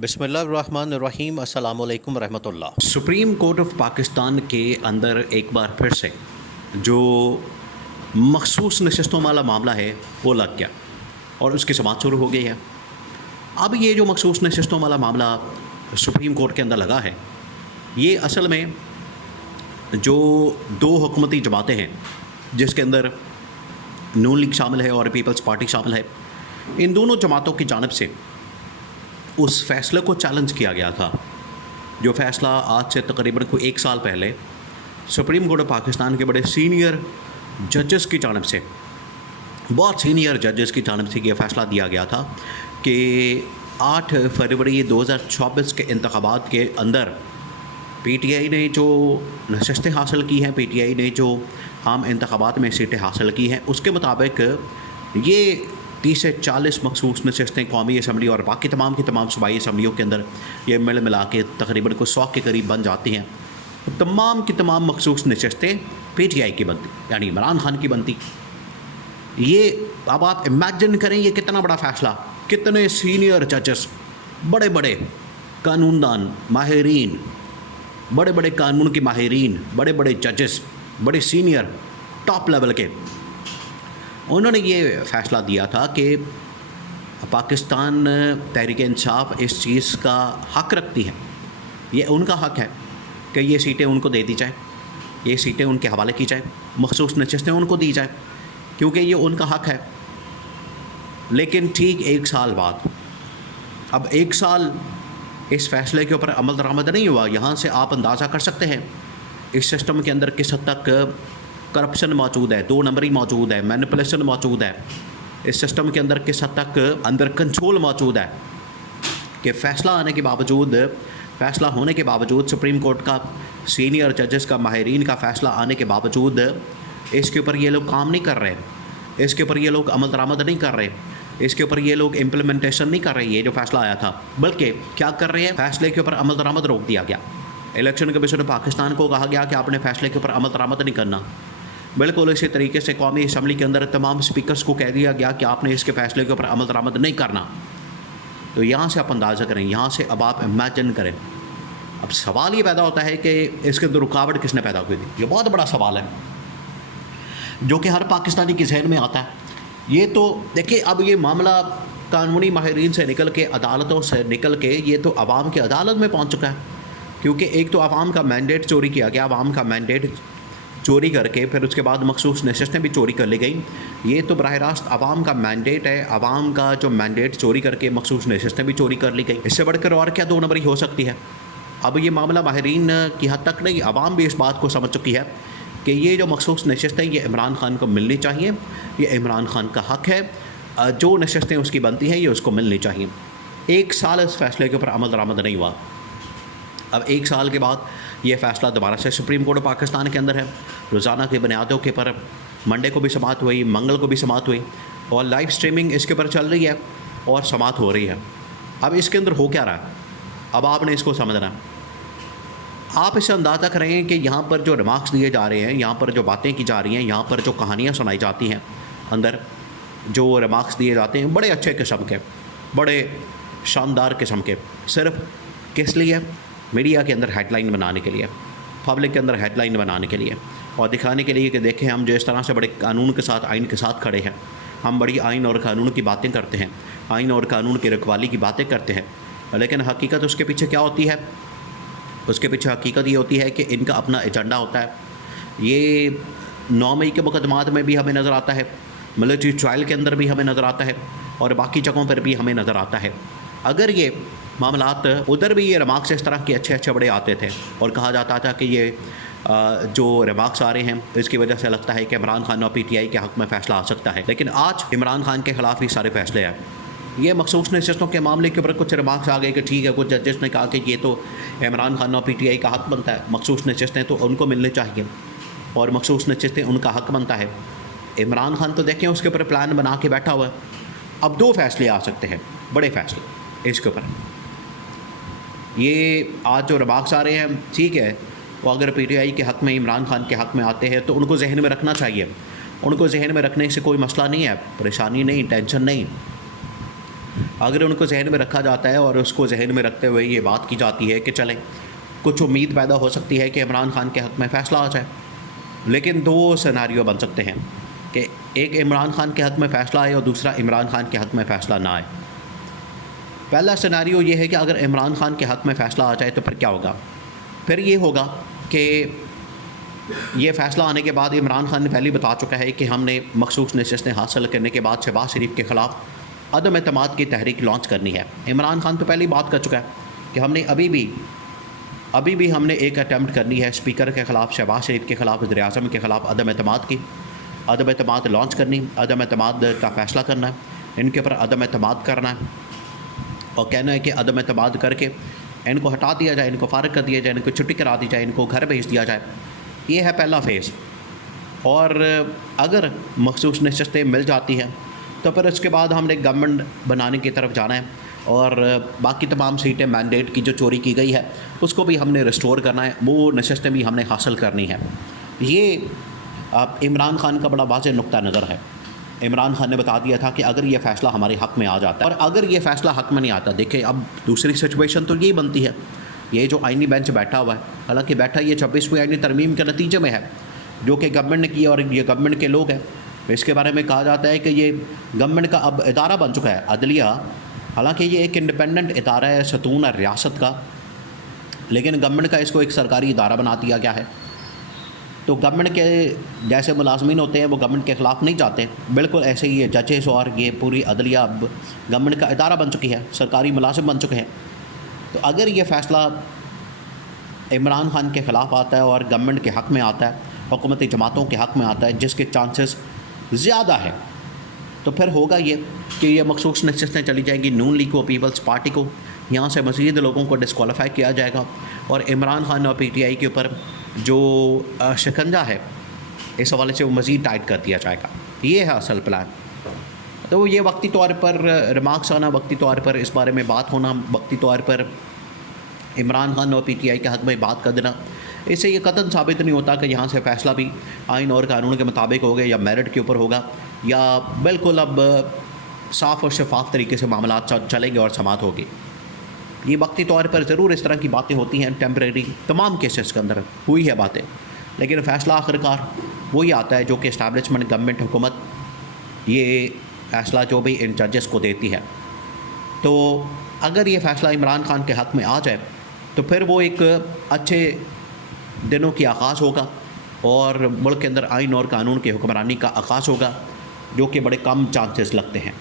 बिस्मिल्लाहिर्रहमानिर्रहीम अस्सलामु अलैकुम रहमतुल्लाह। सुप्रीम कोर्ट ऑफ पाकिस्तान के अंदर एक बार फिर से जो मखसूस नशस्तों वाला मामला है वो लग गया और उसकी समाअत शुरू हो गई है। अब ये जो मखसूस नशस्तों वाला मामला सुप्रीम कोर्ट के अंदर लगा है, ये असल में जो दो हुकूमती जमातें हैं जिसके अंदर नून लीग शामिल है और पीपल्स पार्टी शामिल है, इन दोनों जमातों की जानिब से उस फैसले को चैलेंज किया गया था जो फ़ैसला आज से तकरीबन कोई एक साल पहले सुप्रीम कोर्ट ऑफ पाकिस्तान के बड़े सीनियर जजेस की जानिब से, बहुत सीनियर जजेस की जानिब से ये फ़ैसला दिया गया था कि 8 फरवरी 2024 के इंतखाबात के अंदर पीटीआई ने जो नशस्तें हासिल की हैं, पीटीआई ने जो आम इंतखाबात में सीटें हासिल की हैं, उसके मुताबिक ये 30 से 40 मखसूस नशस्तें कौमी असम्बली और बाकी तमाम की तमाम सूबाई असम्बलियों के अंदर ये मिल मिला के तकरीबन को 100 के करीब बन जाती हैं। तमाम की तमाम मखसूस नशस्तें पीटीआई की बनती, यानी इमरान खान की बनती। ये अब आप इमेजिन करें ये कितना बड़ा फ़ैसला, कितने सीनियर जजेस, बड़े बड़े कानूनदान माहिरीन, बड़े बड़े कानून के माहिरीन, बड़े बड़े जजेस, बड़े सीनियर टॉप लेवल के, उन्होंने ये फ़ैसला दिया था कि पाकिस्तान तहरीक इंसाफ इस चीज़ का हक़ रखती है, ये उनका हक़ है कि ये सीटें उनको दे दी जाए, ये सीटें उनके हवाले की जाए, मखसूस नशस्तें उनको दी जाए, क्योंकि ये उनका हक़ है। लेकिन ठीक एक साल बाद, अब एक साल इस फ़ैसले के ऊपर अमल दरामद नहीं हुआ। यहाँ से आप अंदाज़ा कर सकते हैं इस सिस्टम के अंदर किस हद तक करप्शन मौजूद है, 2 नंबरी मौजूद है, मैनिपुलेशन मौजूद है। इस सिस्टम के अंदर किस हद तक अंदर कंट्रोल मौजूद है कि फ़ैसला आने के बावजूद, फ़ैसला होने के बावजूद, सुप्रीम कोर्ट का सीनियर जजेस का माहिरीन का फ़ैसला आने के बावजूद इसके ऊपर ये लोग काम नहीं कर रहे, इसके ऊपर ये लोग अमल दरामद नहीं कर रहे, इसके ऊपर ये लोग इम्प्लीमेंटेशन नहीं कर रहे। ये जो फ़ैसला आया था, बल्कि क्या कर रहे हैं, फ़ैसले के ऊपर अमल दरामद रोक दिया गया। इलेक्शन कमीशन पाकिस्तान को कहा गया कि आपने फ़ैसले के ऊपर अमल दरामद नहीं करना। बिल्कुल इसी तरीके से कौमी असम्बली के अंदर तमाम स्पीकर्स को कह दिया गया कि आपने इसके फ़ैसले के ऊपर अमल दरामद नहीं करना। तो यहाँ से आप अंदाज़ा करें, यहाँ से अब आप इमेजिन करें। अब सवाल ये पैदा होता है कि इसके अंदर रुकावट किसने पैदा की थी। ये बहुत बड़ा सवाल है जो कि हर पाकिस्तानी के जहन में आता है। ये तो देखिए, अब ये मामला कानूनी माहिरीन से निकल के, अदालतों से निकल के, ये तो आवाम की अदालत में पहुँच चुका है, क्योंकि एक तो आवाम का मैंडेट चोरी किया गया, आवाम का मैंडेट चोरी करके फिर उसके बाद मखसूस नशस्तें भी चोरी कर ली गई। ये तो बराह रास्त आवाम का मैंडेट है, आवाम का जो मैंडेट चोरी करके मखसूस नशस्तें भी चोरी कर ली गई। इससे बढ़कर और क्या 2 नंबरी हो सकती है। अब ये मामला माहिरीन की हद तक नहीं, आवाम भी इस बात को समझ चुकी है कि ये जो मखसूस नशस्तें ये इमरान खान को मिलनी चाहिए, ये इमरान खान का हक़ है, जो नशस्तें उसकी बनती हैं ये उसको मिलनी चाहिए। 1 साल इस फ़ैसले के ऊपर अमल दरामद नहीं हुआ। अब 1 साल के बाद ये फ़ैसला दोबारा से सुप्रीम कोर्ट ऑफ पाकिस्तान के अंदर है। रोज़ाना की बुनियादों के पर मंडे को भी समाअत हुई, मंगल को भी समाअत हुई और लाइव स्ट्रीमिंग इसके ऊपर चल रही है और समाअत हो रही है। अब इसके अंदर हो क्या रहा है, अब आपने इसको समझना है। आप इससे अंदाज़ा करें कि यहाँ पर जो रिमार्क्स दिए जा रहे हैं, यहाँ पर जो बातें की जा रही हैं, यहाँ पर जो कहानियाँ सुनाई जाती हैं, अंदर जो रिमार्क्स दिए जाते हैं बड़े अच्छे किस्म के, बड़े शानदार किस्म के, सिर्फ किस लिए, मीडिया के अंदर हेडलाइन बनाने के लिए, पब्लिक के अंदर हेडलाइन बनाने के लिए और दिखाने के लिए कि देखें हम जो इस तरह से बड़े कानून के साथ, आइन के साथ खड़े हैं, हम बड़ी आइन और कानून की बातें करते हैं, आइन और कानून की रखवाली की बातें करते हैं। लेकिन हकीकत उसके पीछे क्या होती है, उसके पीछे हकीकत ये होती है कि इनका अपना एजेंडा होता है। ये 9 मई के मुकदमात में भी हमें नज़र आता है, मिलिट्री ट्रायल के अंदर भी हमें नज़र आता है और बाकी जगहों पर भी हमें नज़र आता है। अगर ये मामलात उधर भी ये रिमार्क्स इस तरह के अच्छे अच्छे बड़े आते थे और कहा जाता था कि ये जो रिमार्क्स आ रहे हैं इसकी वजह से लगता है कि इमरान खान और पीटीआई के हक़ में फ़ैसला आ सकता है, लेकिन आज इमरान खान के ख़िलाफ़ ही सारे फ़ैसले हैं। ये मखसूस नशस्तों के मामले के ऊपर कुछ रिमार्क्स आ गए कि ठीक है, कुछ जजेस ने कहा कि ये तो इमरान खान और पीटीआई का हक़ बनता है, मखसूस नशस्तें तो उनको मिलने चाहिए और मखसूस नशस्तें उनका हक़ बनता है। इमरान खान तो देखें उसके ऊपर प्लान बना के बैठा हुआ है। अब 2 फ़ैसले आ सकते हैं, बड़े फ़ैसले इसके ऊपर। ये आज जो रिमार्क्स आ रहे हैं, ठीक है, वो अगर पीटीआई के हक़ में, इमरान खान के हक़ में आते हैं तो उनको जहन में रखना चाहिए, उनको जहन में रखने से कोई मसला नहीं है, परेशानी नहीं, टेंशन नहीं। अगर उनको जहन में रखा जाता है और उसको जहन में रखते हुए ये बात की जाती है कि चलें कुछ उम्मीद पैदा हो सकती है कि इमरान खान के हक़ में फ़ैसला आ जाए, लेकिन दो सिनेरियो बन सकते हैं कि एक इमरान खान के हक़ में फ़ैसला आए और दूसरा इमरान खान के हक़ में फ़ैसला ना आए। पहला सिनेरियो ये है कि अगर इमरान खान के हक़ में फ़ैसला आ जाए तो फिर क्या होगा? फिर ये होगा कि ये फ़ैसला आने के बाद इमरान खान ने पहले बता चुका है कि हमने मखसूस नशस्तें हासिल करने के बाद शहबाज शरीफ के ख़िलाफ़ अदम एतमाद की तहरीक लॉन्च करनी है। इमरान खान तो पहले ही बात कर चुका है कि हमने अभी भी हमने एक अटैम्प्ट करनी है स्पीकर के ख़िलाफ़, शहबाज शरीफ के ख़िलाफ़, वज़ीर-ए-आज़म के ख़िलाफ़ अदम एतमाद की, अदम एतमाद लॉन्च करनी, अदम एतमाद का फ़ैसला करना है, इनके ऊपर अदम एतमाद करना है और कहना है कि अदम एतमाद करके इनको हटा दिया जाए, इनको फ़ारिग कर दिया जाए, इनको छुट्टी करा दी जाए, इनको घर भेज दिया जाए। ये है पहला फ़ेज़। और अगर मखसूस नशस्तें मिल जाती हैं तो फिर उसके बाद हमने गवर्नमेंट बनाने की तरफ जाना है और बाकी तमाम सीटें मैंडेट की जो चोरी की गई है उसको भी हमने रिस्टोर करना है, वो नशस्तें भी हमने हासिल करनी है। ये इमरान खान का बड़ा वाज़ेह नुक्ता नज़र है। इमरान खान ने बता दिया था कि अगर ये फ़ैसला हमारे हक़ में आ जाता है, और अगर ये फ़ैसला हक़ में नहीं आता, देखिए अब दूसरी सिचुएशन तो यही बनती है, ये जो आइनी बेंच बैठा हुआ है, हालांकि बैठा ये 26वीं आइनी तरमीम के नतीजे में है जो कि गवर्नमेंट ने की और ये गवर्नमेंट के लोग हैं। इसके बारे में कहा जाता है कि ये गवर्नमेंट का अब इदारा बन चुका है अदलिया। हालांकि ये एक इंडिपेंडेंट इदारा है सतून है रियासत का, लेकिन गवर्नमेंट का इसको एक सरकारी इदारा बना दिया गया है। तो गवर्नमेंट के जैसे मुलाजमीन होते हैं वो गवर्नमेंट के ख़िलाफ़ नहीं जाते, बिल्कुल ऐसे ही ये जजेस और ये पूरी अदलिया अब गवर्नमेंट का इदारा बन चुकी है, सरकारी मुलाजिम बन चुके हैं। तो अगर ये फ़ैसला इमरान खान के ख़िलाफ़ आता है और गवर्नमेंट के हक़ में आता है, हुकूमती जमातों के हक़ में आता है, जिसके चांसेस ज़्यादा है, तो फिर होगा ये कि ये मखसूस नशस्तें चली जाएंगी नून लीग को, पीपल्स पार्टी को, यहाँ से मज़ीद लोगों को डिस्क्वालीफाई किया जाएगा और इमरान खान और PTI के ऊपर जो शिकंजा है इस हवाले से वो मज़ीद टाइट कर दिया जाएगा। ये है असल प्लान। तो ये वक्ती तौर पर रिमार्क्स आना, वक्ती तौर पर इस बारे में बात होना, वक्ती तौर पर इमरान खान और PTI के हक़ में बात कर देना, इससे ये कतन साबित नहीं होता कि यहाँ से फ़ैसला भी आइन और कानून के मुताबिक होगा या मेरिट के ऊपर होगा या बिल्कुल अब साफ़ और शफाफ तरीके से मामला चलेंगे और समाअत होगी। ये वक्ती तौर पर ज़रूर इस तरह की बातें होती हैं, टेम्परेरी तमाम केसेस के अंदर हुई है बातें, लेकिन फ़ैसला आखिरकार वही आता है जो कि इस्टेब्लिशमेंट, गवर्नमेंट, हुकूमत ये फ़ैसला जो भी इन जजेस को देती है। तो अगर ये फ़ैसला इमरान खान के हक़ में आ जाए तो फिर वो एक अच्छे दिनों की आगाज़ होगा और मुल्क के अंदर आइन और कानून की हुक्मरानी का आगाज़ होगा, जो कि बड़े कम चांसेस लगते हैं।